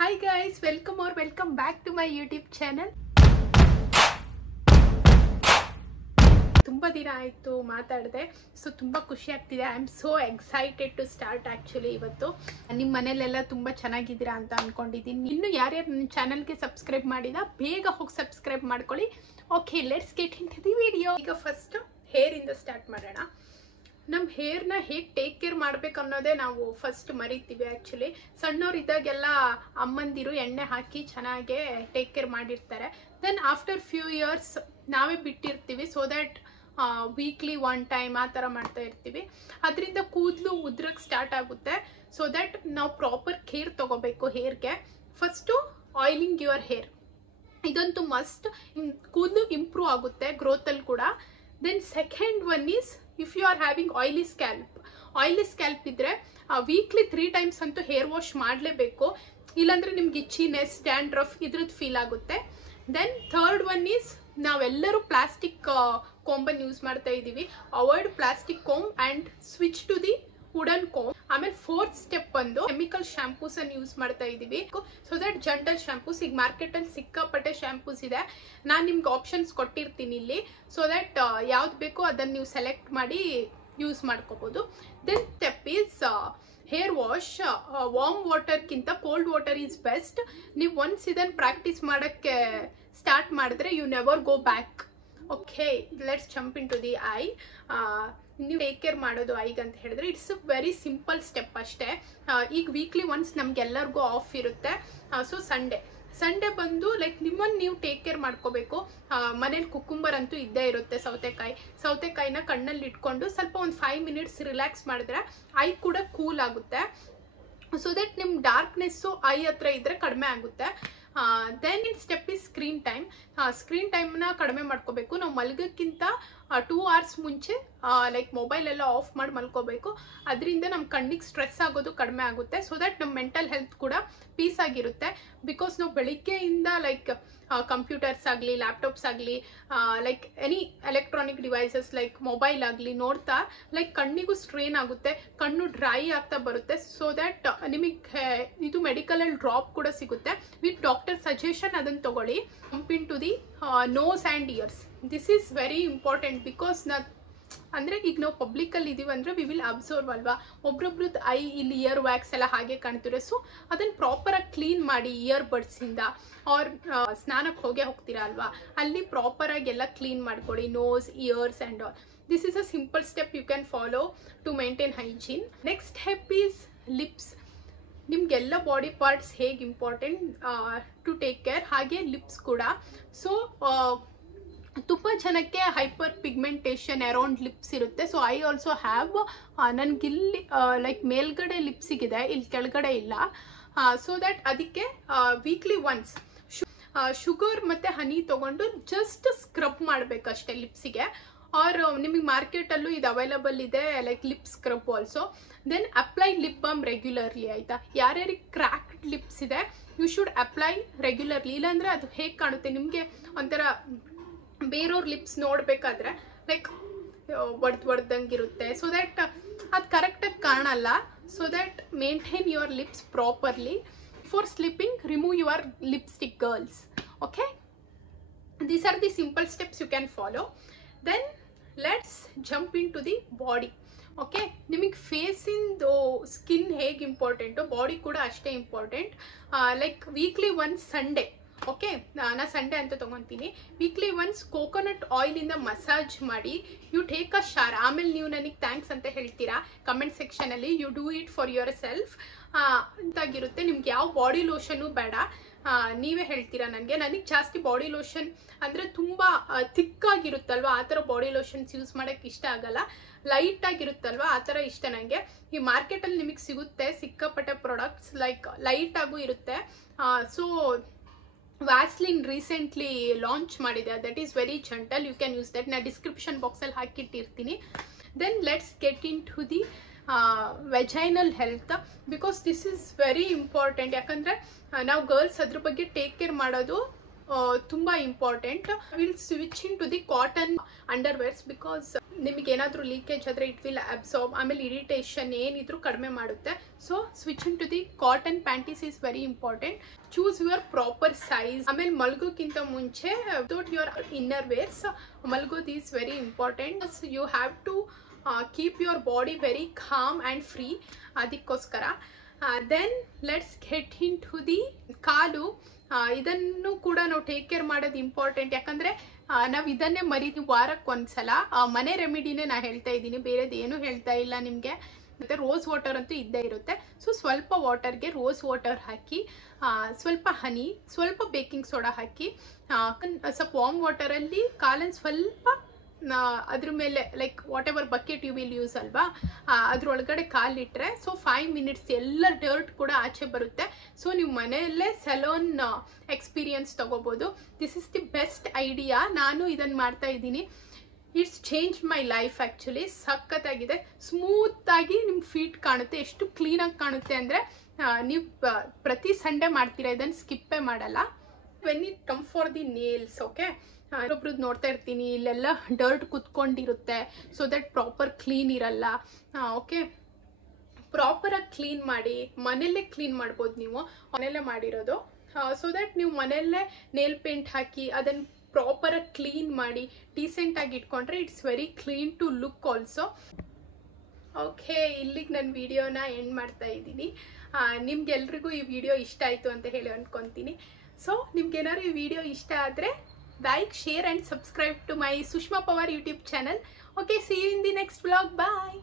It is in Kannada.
Hi guys, welcome back to my YouTube channel. ತುಂಬಾ ದಿನ ಆಯ್ತು ಮಾತಾಡದೆ, ಸೊ ತುಂಬಾ ಖುಷಿ ಆಗ್ತಿದೆ. I am so excited to start. Actually ಇವತ್ತು ನಿಮ್ಮ ಮನೆಯಲ್ಲೆಲ್ಲ ತುಂಬಾ ಚೆನ್ನಾಗಿದ್ದೀರಾ ಅಂತ ಅನ್ಕೊಂಡಿದ್ದೀನಿ. ಇನ್ನು ಯಾರ್ಯಾರು ನನ್ನ ಚಾನಲ್ಗೆ ಸಬ್ಸ್ಕ್ರೈಬ್ ಮಾಡಿದ ಬೇಗ ಹೋಗಿ ಸಬ್ಸ್ಕ್ರೈಬ್ ಮಾಡ್ಕೊಳ್ಳಿ. Okay, let's get into the video. ಈಗ ಫಸ್ಟ್ ಹೇರ್ ಇಂದ ಸ್ಟಾರ್ಟ್ ಮಾಡೋಣ. ನಮ್ಮ ಹೇರ್ನ ಹೇಗೆ ಟೇಕ್ ಕೇರ್ ಮಾಡ್ಬೇಕು ಅನ್ನೋದೇ ನಾವು ಫಸ್ಟ್ ಮರಿತೀವಿ. ಆ್ಯಕ್ಚುಲಿ ಸಣ್ಣವರಿದ್ದಾಗೆಲ್ಲ ಅಮ್ಮಂದಿರು ಎಣ್ಣೆ ಹಾಕಿ ಚೆನ್ನಾಗೆ ಟೇಕ್ ಕೇರ್ ಮಾಡಿರ್ತಾರೆ. ದೆನ್ ಆಫ್ಟರ್ ಫ್ಯೂ ಇಯರ್ಸ್ ನಾವೇ ಬಿಟ್ಟಿರ್ತೀವಿ. So that weekly one time ಆ ಥರ ಮಾಡ್ತಾ ಇರ್ತೀವಿ. ಅದರಿಂದ ಕೂದಲು ಉದ್ರಕ್ಕೆ ಸ್ಟಾರ್ಟ್ ಆಗುತ್ತೆ. ಸೊ ದ್ಯಾಟ್ ನಾವು ಪ್ರಾಪರ್ ಕೇರ್ ತೊಗೋಬೇಕು ಹೇರ್ಗೆ. ಫಸ್ಟು ಆಯಿಲಿಂಗ್ ಯುವರ್ ಹೇರ್, ಇದಂತೂ ಮಸ್ಟ್. ಕೂದಲು ಇಂಪ್ರೂವ್ ಆಗುತ್ತೆ ಗ್ರೋತಲ್ಲಿ ಕೂಡ. Then second one is, if you are having oily scalp ಇದ್ರೆ ವೀಕ್ಲಿ 3 times ಅಂತೂ ಹೇರ್ ವಾಶ್ ಮಾಡಲೇಬೇಕು. ಇಲ್ಲಾಂದ್ರೆ ನಿಮ್ಗೆ ಇಚ್ಚಿನೆಸ್, ಡ್ಯಾಂಡ್ರಫ್ ಇದ್ರದ್ದು ಫೀಲ್ ಆಗುತ್ತೆ. ದೆನ್ ಥರ್ಡ್ ಒನ್ ಈಸ್, ನಾವೆಲ್ಲರೂ ಪ್ಲಾಸ್ಟಿಕ್ ಕೋಂಬನ್ನು ಯೂಸ್ ಮಾಡ್ತಾ ಇದ್ದೀವಿ. Avoid plastic comb and switch to the wooden comb. ಆಮೇಲೆ ಫೋರ್ತ್ ಸ್ಟೆಪ್ ಬಂದು ಕೆಮಿಕಲ್ ಶಾಂಪೂಸ್ ಅನ್ನು ಯೂಸ್ ಮಾಡ್ತಾ ಇದೀವಿ. ಸೊ ದಟ್ ಜಂಟಲ್ ಶಾಂಪೂಸ್, ಈಗ ಮಾರ್ಕೆಟ್ ಅಲ್ಲಿ ಸಿಕ್ಕಾಪಟ್ಟೆ ಶಾಂಪೂಸ್ ಇದೆ. ನಾನು ನಿಮ್ಗೆ ಆಪ್ಷನ್ಸ್ ಕೊಟ್ಟಿರ್ತೀನಿ ಇಲ್ಲಿ. ಸೊ ದಟ್ ಯಾವ್ದು ಬೇಕೋ ಅದನ್ನ ನೀವು ಸೆಲೆಕ್ಟ್ ಮಾಡಿ ಯೂಸ್ ಮಾಡ್ಕೋಬಹುದು. Then step is hair wash. Warm ವಾಟರ್ಗಿಂತ ಕೋಲ್ಡ್ ವಾಟರ್ ಈಸ್ ಬೆಸ್ಟ್. ನೀವು ಒನ್ಸ್ ಇದನ್ನು ಪ್ರಾಕ್ಟೀಸ್ ಮಾಡೋಕ್ಕೆ ಸ್ಟಾರ್ಟ್ ಮಾಡಿದ್ರೆ you never go back. Okay, let's jump into the eye. ನೀವು ಟೇಕ್ ಕೇರ್ ಮಾಡೋದು ಐಗೆ ಅಂತ ಹೇಳಿದ್ರೆ it's a very simple step ಅಷ್ಟೇ. ಈಗ ವೀಕ್ಲಿ ಒನ್ಸ್ ನಮ್ಗೆಲ್ಲರಿಗೂ ಆಫ್ ಇರುತ್ತೆ. ಸೊ ಸಂಡೇ ಬಂದು ಲೈಕ್ ನಿಮ್ಮನ್ನು ನೀವು ಟೇಕ್ ಕೇರ್ ಮಾಡ್ಕೋಬೇಕು. ಮನೇಲಿ ಕುಕ್ಕುಂಬರ್ ಅಂತೂ ಇದ್ದೇ ಇರುತ್ತೆ. ಸೌತೆಕಾಯಿನ ಕಣ್ಣಲ್ಲಿ ಇಟ್ಕೊಂಡು ಸ್ವಲ್ಪ ಒಂದು 5 minutes ರಿಲ್ಯಾಕ್ಸ್ ಮಾಡಿದ್ರೆ ಐ ಕೂಡ ಕೂಲ್ ಆಗುತ್ತೆ. ಸೊ ದಟ್ ನಿಮ್ಮ ಡಾರ್ಕ್ನೆಸ್ಸು ಐ ಹತ್ರ ಇದ್ರೆ ಕಡಿಮೆ ಆಗುತ್ತೆ. Then in step is screen ಟೈಮ್ನ ಕಡಿಮೆ ಮಾಡ್ಕೋಬೇಕು. ನಾವು ಮಲಗೋಕ್ಕಿಂತ 2 hours ಮುಂಚೆ ಲೈಕ್ ಮೊಬೈಲ್ ಎಲ್ಲ ಆಫ್ ಮಾಡಿ ಮಲ್ಕೋಬೇಕು. ಅದರಿಂದ ನಮ್ಮ ಕಣ್ಣಿಗೆ ಸ್ಟ್ರೆಸ್ ಆಗೋದು ಕಡಿಮೆ ಆಗುತ್ತೆ. ಸೊ ದಟ್ ನಮ್ಮ ಮೆಂಟಲ್ ಹೆಲ್ತ್ ಕೂಡ ಪೀಸ್ ಆಗಿರುತ್ತೆ. ಬಿಕಾಸ್ ನಾವು ಬೆಳಿಗ್ಗೆಯಿಂದ ಲೈಕ್ ಕಂಪ್ಯೂಟರ್ಸ್ ಆಗಲಿ, ಲ್ಯಾಪ್ಟಾಪ್ಸ್ ಆಗಲಿ, like any electronic devices like mobile ಆಗಲಿ ನೋಡ್ತಾ ಲೈಕ್ ಕಣ್ಣಿಗೂ ಸ್ಟ್ರೇನ್ ಆಗುತ್ತೆ, ಕಣ್ಣು ಡ್ರೈ ಆಗ್ತಾ ಬರುತ್ತೆ. ಸೊ ದ್ಯಾಟ್ ನಿಮಗೆ ಇದು ಮೆಡಿಕಲಲ್ಲಿ ಡ್ರಾಪ್ ಕೂಡ ಸಿಗುತ್ತೆ. ವಿತ್ ಡಾಕ್ಟರ್ ಸಜೆಷನ್ ಅದನ್ನು ತಗೊಳ್ಳಿ. Coming to the nose and ears. This is very important. Because ಅಂದರೆ ಈಗ ನಾವು ಪಬ್ಲಿಕಲ್ಲಿ ಇದೀವಿ ಅಂದರೆ ವಿ ವಿಲ್ ಅಬ್ಸರ್ವ್ ಅಲ್ವಾ, ಒಬ್ರೊಬ್ರದ್ದು ಐ ಇಲ್ಲಿ ಇಯರ್ ವ್ಯಾಕ್ಸ್ ಎಲ್ಲ ಹಾಗೆ ಕಾಣ್ತಿರೋ. ಸೊ ಅದನ್ನು ಪ್ರಾಪರಾಗಿ ಕ್ಲೀನ್ ಮಾಡಿ ಇಯರ್ ಬಡ್ಸಿಂದ. ಆರ್ ಸ್ನಾನಕ್ಕೆ ಹೋಗ್ತೀರಾ ಅಲ್ವಾ, ಅಲ್ಲಿ ಪ್ರಾಪರಾಗಿ ಎಲ್ಲ ಕ್ಲೀನ್ ಮಾಡ್ಕೊಳ್ಳಿ, nose, ears and all. This is a simple step you can follow to maintain hygiene. Next step is lips. ನಿಮಗೆಲ್ಲ ಬಾಡಿ ಪಾರ್ಟ್ಸ್ ಹೇಗೆ ಇಂಪಾರ್ಟೆಂಟ್ ಟು ಟೇಕ್ ಕೇರ್, ಹಾಗೆ ಲಿಪ್ಸ್ ಕೂಡ. ಸೊ ತುಂಬ ಜನಕ್ಕೆ ಹೈಪರ್ ಪಿಗ್ಮೆಂಟೇಷನ್ ಅರೌಂಡ್ ಲಿಪ್ಸ್ ಇರುತ್ತೆ. So I also have. ನನಗಿಲ್ಲಿ like ಮೇಲ್ಗಡೆ ಲಿಪ್ಸಿಗಿದೆ, ಇಲ್ಲಿ ಕೆಳಗಡೆ ಇಲ್ಲ. ಸೊ ದ್ಯಾಟ್ ಅದಕ್ಕೆ ವೀಕ್ಲಿ ಒನ್ಸ್ ಶುಗರ್ ಮತ್ತು ಹನಿ ತೊಗೊಂಡು ಜಸ್ಟ್ ಸ್ಕ್ರಬ್ ಮಾಡಬೇಕಷ್ಟೇ ಲಿಪ್ಸಿಗೆ. ಆರ್ ನಿಮಗೆ ಮಾರ್ಕೆಟಲ್ಲೂ ಇದು ಅವೈಲಬಲ್ ಇದೆ, like lip scrub also. Then apply lip balm regularly. ಆಯಿತಾ, ಯಾರ್ಯಾರಿಗೆ ಕ್ರ್ಯಾಕ್ಡ್ ಲಿಪ್ಸ್ ಇದೆ ಯು ಶುಡ್ ಅಪ್ಲೈ ರೆಗ್ಯುಲರ್ಲಿ. ಇಲ್ಲಾಂದರೆ ಅದು ಹೇಗೆ ಕಾಣುತ್ತೆ ನಿಮಗೆ, ಒಂಥರ ಬೇರೆಯವ್ರ ಲಿಪ್ಸ್ ನೋಡಬೇಕಾದ್ರೆ ಲೈಕ್ ಒಡ್ದಂಗಿರುತ್ತೆ. ಸೊ ದ್ಯಾಟ್ ಅದು ಕರೆಕ್ಟಾಗಿ ಕಾಣಲ್ಲ. So that maintain your lips properly. For sleeping remove your lipstick girls. Okay, these are the simple steps you can follow. Then let's jump into the body. Okay, ನಿಮಗೆ ಫೇಸಿಂದು ಸ್ಕಿನ್ ಹೇಗೆ ಇಂಪಾರ್ಟೆಂಟು, ಬಾಡಿ ಕೂಡ ಅಷ್ಟೇ important. Like weekly once Sunday, okay, ನಾನು ಸಂಡೇ ಅಂತ ತೊಗೊತೀನಿ. ವೀಕ್ಲಿ ಒನ್ಸ್ ಕೋಕೋನಟ್ ಆಯಿಲಿಂದ ಮಸಾಜ್ ಮಾಡಿ ಯು ಟೇಕ್ ಅ ಶಾರ್. ಆಮೇಲೆ ನೀವು ನನಗೆ ಥ್ಯಾಂಕ್ಸ್ ಅಂತ ಹೇಳ್ತೀರಾ ಕಮೆಂಟ್ ಸೆಕ್ಷನಲ್ಲಿ. You do it for yourself ಅಂತಾಗಿರುತ್ತೆ. ನಿಮ್ಗೆ ಯಾವ ಬಾಡಿ ಲೋಷನು ಬೇಡ, ನೀವೇ ಹೇಳ್ತೀರಾ ನನಗೆ ಜಾಸ್ತಿ ಬಾಡಿ ಲೋಷನ್ ಅಂದರೆ ತುಂಬ ಥಿಕ್ಕಾಗಿರುತ್ತಲ್ವ, ಆ ಥರ ಬಾಡಿ ಲೋಷನ್ಸ್ ಯೂಸ್ ಮಾಡೋಕ್ಕೆ ಇಷ್ಟ ಆಗಲ್ಲ. ಲೈಟಾಗಿರುತ್ತಲ್ವ ಆ ಥರ ಇಷ್ಟ ನನಗೆ. ಈ ಮಾರ್ಕೆಟಲ್ಲಿ ನಿಮಗೆ ಸಿಗುತ್ತೆ ಸಿಕ್ಕಾಪಟ್ಟೆ ಪ್ರಾಡಕ್ಟ್ಸ್, ಲೈಕ್ ಲೈಟಾಗೂ ಇರುತ್ತೆ. ಸೊ ವ್ಯಾಸ್ಲಿನ್ ರೀಸೆಂಟ್ಲಿ ಲಾಂಚ್ ಮಾಡಿದೆ, that is very gentle. You can use that. ನಾನು ಡಿಸ್ಕ್ರಿಪ್ಷನ್ ಬಾಕ್ಸಲ್ಲಿ ಹಾಕಿಟ್ಟಿರ್ತೀನಿ. Then let's get into the vaginal health. Because this is very important. ಯಾಕಂದರೆ ನಾವು ಗರ್ಲ್ಸ್ ಅದ್ರ ಬಗ್ಗೆ ಟೇಕ್ ಕೇರ್ ಮಾಡೋದು ತುಂಬ ಇಂಪಾರ್ಟೆಂಟ್. Will switching to the cotton underwears because ನಿಮಗೆ ಏನಾದರೂ ಲೀಕೇಜ್ ಆದರೆ ಇಟ್ ವಿಲ್ ಅಬ್ಸಾರ್ಬ್, ಆಮೇಲೆ ಇರಿಟೇಷನ್ ಏನಿದ್ರು ಕಡಿಮೆ ಮಾಡುತ್ತೆ. So switching to the cotton panties is very important. Choose your proper size. ಆಮೇಲೆ ಮಲ್ಗೋಕ್ಕಿಂತ ಮುಂಚೆ ವಿತೌಟ್ ಯುವರ್ ಇನ್ನರ್ ವೇರ್ಸ್ ಮಲ್ಗೋದು is very important. You have to keep your body very calm and free. ಅದಕ್ಕೋಸ್ಕರ then let's get into the ಕಾಲು. ಇದನ್ನು ಕೂಡ ನಾವು ಟೇಕ್ ಕೇರ್ ಮಾಡೋದು ಇಂಪಾರ್ಟೆಂಟ್. ಯಾಕಂದರೆ ನಾವು ಇದನ್ನೇ ಮರಿತೀವಿ ವಾರಕ್ಕೆ ಒಂದ್ಸಲ. ಮನೆ ರೆಮಿಡಿನೇ ನಾನು ಹೇಳ್ತಾ ಇದ್ದೀನಿ, ಬೇರೆದು ಏನೂ ಹೇಳ್ತಾ ಇಲ್ಲ ನಿಮಗೆ. ಮತ್ತು ರೋಸ್ ವಾಟರ್ ಅಂತೂ ಇದ್ದೇ ಇರುತ್ತೆ. ಸೊ ಸ್ವಲ್ಪ ವಾಟರ್ಗೆ ರೋಸ್ ವಾಟರ್ ಹಾಕಿ, ಸ್ವಲ್ಪ ಹನಿ, ಸ್ವಲ್ಪ ಬೇಕಿಂಗ್ ಸೋಡಾ ಹಾಕಿ, ಸ್ವಲ್ಪ ವಾರ್ಮ್ ವಾಟರಲ್ಲಿ ಕಾಲನ್ನು ಸ್ವಲ್ಪ ಅದ್ರ ಮೇಲೆ like whatever bucket you will use ಅಲ್ವಾ, ಅದ್ರೊಳಗಡೆ ಕಾಲಿಟ್ರೆ ಸೊ 5 ಮಿನಿಟ್ಸ್ ಎಲ್ಲ ಡರ್ಟ್ ಕೂಡ ಆಚೆ ಬರುತ್ತೆ. ಸೊ ನೀವು ಮನೆಯಲ್ಲೇ ಸಲೋನ್ ಎಕ್ಸ್ಪೀರಿಯನ್ಸ್ ತಗೋಬೋದು. This is the best idea. ನಾನು ಇದನ್ನು ಮಾಡ್ತಾ ಇದ್ದೀನಿ. It's change my life actually. ಸಖತ್ತಾಗಿದೆ. ಸ್ಮೂತಾಗಿ ನಿಮ್ಮ ಫೀಟ್ ಕಾಣುತ್ತೆ. ಎಷ್ಟು ಕ್ಲೀನಾಗಿ ಕಾಣುತ್ತೆ ಅಂದರೆ ನೀವು ಪ್ರತಿ ಸಂಡೇ ಮಾಡ್ತೀರಾ, ಇದನ್ನು ಸ್ಕಿಪ್ಪೇ ಮಾಡಲ್ಲ. When it come for the nails, okay, ಒಬ್ರದ್ದು ನೋಡ್ತಾ ಇರ್ತೀನಿ ಇಲ್ಲೆಲ್ಲ ಡರ್ಟ್ ಕುತ್ಕೊಂಡಿರುತ್ತೆ. ಸೊ ದಟ್ ಪ್ರಾಪರ್ ಕ್ಲೀನ್ ಇರಲ್ಲ. ಓಕೆ, ಪ್ರಾಪರಾಗಿ ಕ್ಲೀನ್ ಮಾಡಿ. ಮನೆಯಲ್ಲೇ ಕ್ಲೀನ್ ಮಾಡ್ಬೋದು ನೀವು, ಮನೆಯಲ್ಲೇ ಮಾಡಿರೋದು. ಸೊ ದಟ್ ನೀವು ಮನೆಯಲ್ಲೇ ನೇಲ್ ಪೇಂಟ್ ಹಾಕಿ ಅದನ್ನು ಪ್ರಾಪರಾಗಿ ಕ್ಲೀನ್ ಮಾಡಿ ಡೀಸೆಂಟಾಗಿ ಇಟ್ಕೊಂಡ್ರೆ it's very clean to look also. Okay, ಇಲ್ಲಿಗೆ ನನ್ನ ವಿಡಿಯೋನ ಎಂಡ್ ಮಾಡ್ತಾ ಇದ್ದೀನಿ. ನಿಮ್ಗೆಲ್ರಿಗೂ ಈ ವಿಡಿಯೋ ಇಷ್ಟ ಆಯಿತು ಅಂತ ಹೇಳಿ ಅಂದ್ಕೊತೀನಿ. ಸೊ ನಿಮ್ಗೇನಾದ್ರು ಈ ವಿಡಿಯೋ ಇಷ್ಟ ಆದರೆ like, share and subscribe to my Sushma Pawar YouTube channel. Okay, see you in the next vlog. Bye.